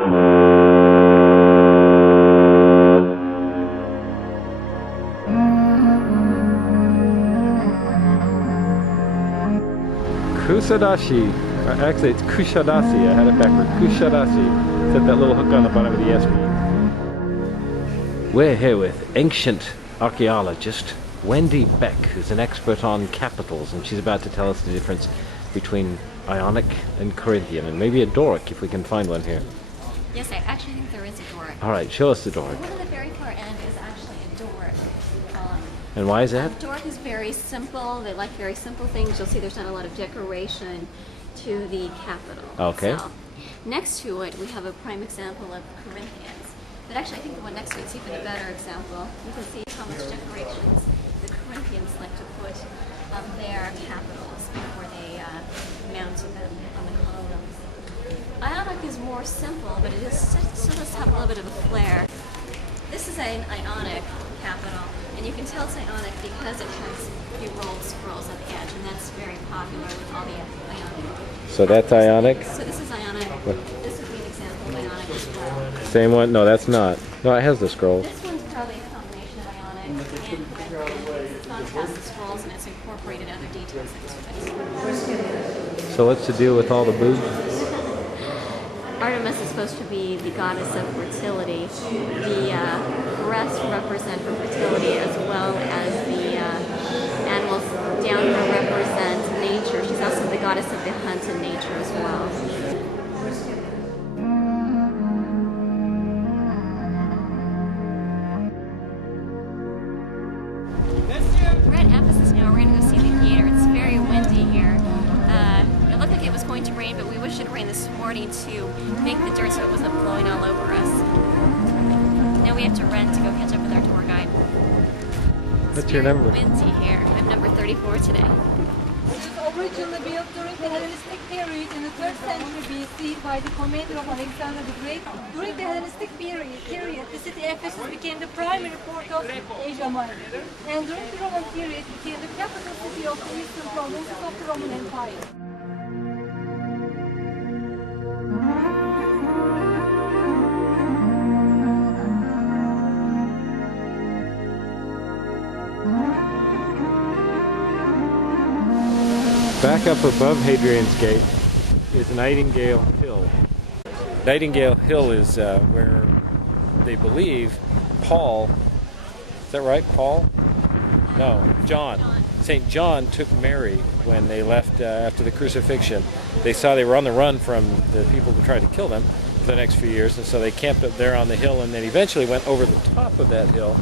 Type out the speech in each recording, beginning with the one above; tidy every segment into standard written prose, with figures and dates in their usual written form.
Kusadasi. Actually, it's Kusadasi. I had it backward. Kusadasi. Set that little hook on the bottom of the SP. We're here with ancient archaeologist Wendy Beck, who's an expert on capitals, and she's about to tell us the difference between Ionic and Corinthian, and maybe a Doric if we can find one here. Yes, I actually think there is a Doric. All right, show us the Doric. The one at the very far end is actually a Doric. And why is that? Doric is very simple. They like very simple things. You'll see there's not a lot of decoration to the capital itself. Next to it, we have a prime example of Corinthians. But actually, I think the one next to it is even a better example. You can see how much decorations the Corinthians like to put on their capitals before they mounted them on the columns. Ionic is more simple, but it still does have a little bit of a flair. This is an Ionic capital, and you can tell it's Ionic because it has a few rolled scrolls on the edge, and that's very popular with all the Ionic. So that's Ionic? So this is Ionic. This would be an example of Ionic as well. Same one? No, that's not. No, it has the scrolls. This one's probably a combination of Ionic and Corinthian. It's not just the scrolls, and it's incorporated other details into it. So what's the deal with all the boobs? Artemis is supposed to be the goddess of fertility. The breasts represent her fertility, as well as the animals down here represent nature. She's also the goddess of the hunt and nature as well. We're at Ephesus now. We're going to go see the theater. It's very windy here. It looked like it was going to rain, but we wish it rained this morning to make the dirt so it wasn't blowing all over us. Now we have to run to go catch up with our tour guide. What's your number? It's windy here. I'm number 34 today. It was originally built during the Hellenistic period in the 3rd century BC by the commander of Alexander the Great. During the Hellenistic period, the city Ephesus became the primary port of Asia Minor. And during the Roman period, it became the capital city of the eastern provinces of the Roman Empire. Back up above Hadrian's Gate is Nightingale Hill. Nightingale Hill is where they believe Paul, is that right, Paul? No, John. St. John took Mary when they left after the crucifixion. They saw they were on the run from the people who tried to kill them for the next few years, and so they camped up there on the hill, and then eventually went over the top of that hill,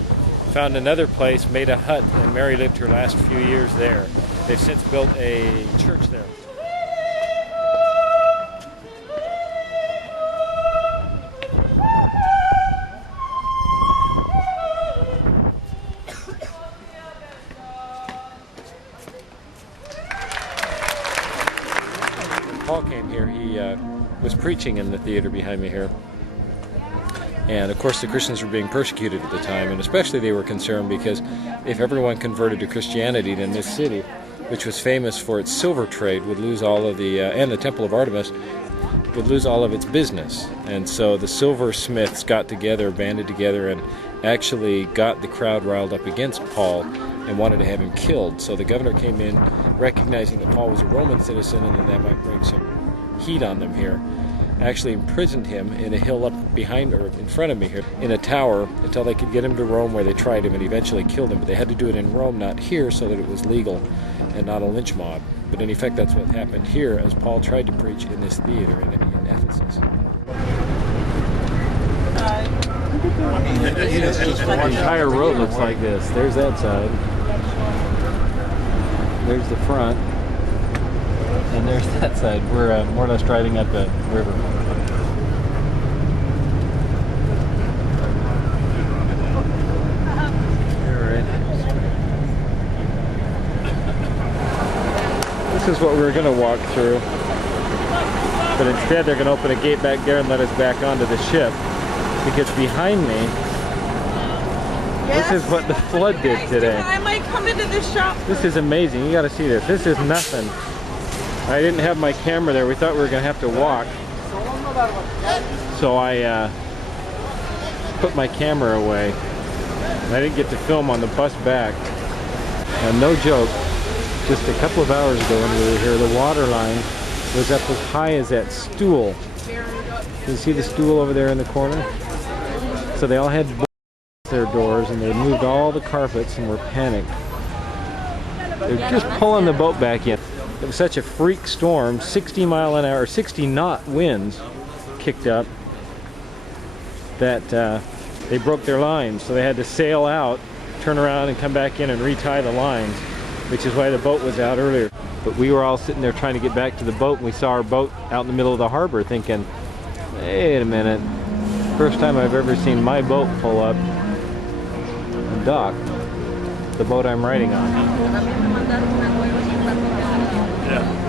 found another place, made a hut, and Mary lived her last few years there. They've since built a church there. Paul came here. He was preaching in the theater behind me here. And of course the Christians were being persecuted at the time, and especially they were concerned because if everyone converted to Christianity, then this city, which was famous for its silver trade, would lose all of the, and the Temple of Artemis, would lose all of its business. And so the silversmiths got together, banded together, and actually got the crowd riled up against Paul and wanted to have him killed. So the governor came in, recognizing that Paul was a Roman citizen and that might bring some heat on them here. Actually imprisoned him in a hill up behind, or in front of me here, in a tower until they could get him to Rome, where they tried him and eventually killed him. But they had to do it in Rome, not here, so that it was legal and not a lynch mob. But in effect, that's what happened here as Paul tried to preach in this theater in Ephesus. The entire road looks like this. There's that side. There's the front. And there's that side. We're more or less driving up a river. Alright. This is what we were going to walk through. But instead they're going to open a gate back there and let us back onto the ship. Because behind me, this is what the flood did today. I might come into this shop. This is amazing. You got to see this. This is nothing. I didn't have my camera there. We thought we were going to have to walk. So I put my camera away. I didn't get to film on the bus back. And no joke, just a couple of hours ago when we were here, the water line was up as high as that stool. You see the stool over there in the corner? So they all had their doors and they moved all the carpets and were panicked. They were just pulling the boat back in. It was such a freak storm, 60 mile an hour, 60 knot winds kicked up, that they broke their lines. So they had to sail out, turn around and come back in and retie the lines, which is why the boat was out earlier. But we were all sitting there trying to get back to the boat, and we saw our boat out in the middle of the harbor thinking, wait a minute, first time I've ever seen my boat pull up and dock, the boat I'm riding on. Yeah.